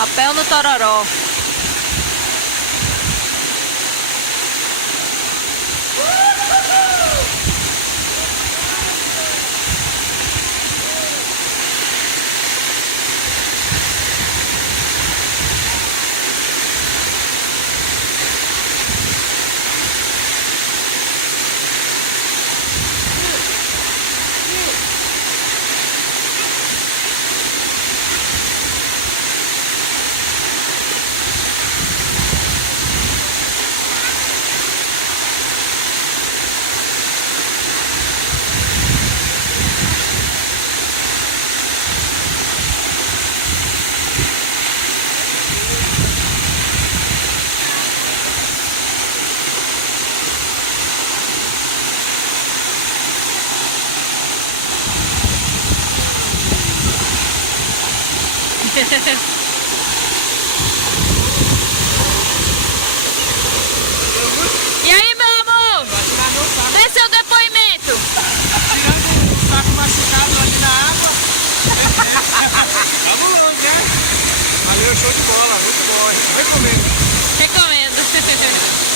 Rapel no Tororó. E aí, meu amor? Dê seu depoimento. Tirando o saco machucado ali na água. Cabuloso, né? Valeu, show de bola, muito bom. Recomendo. Recomendo.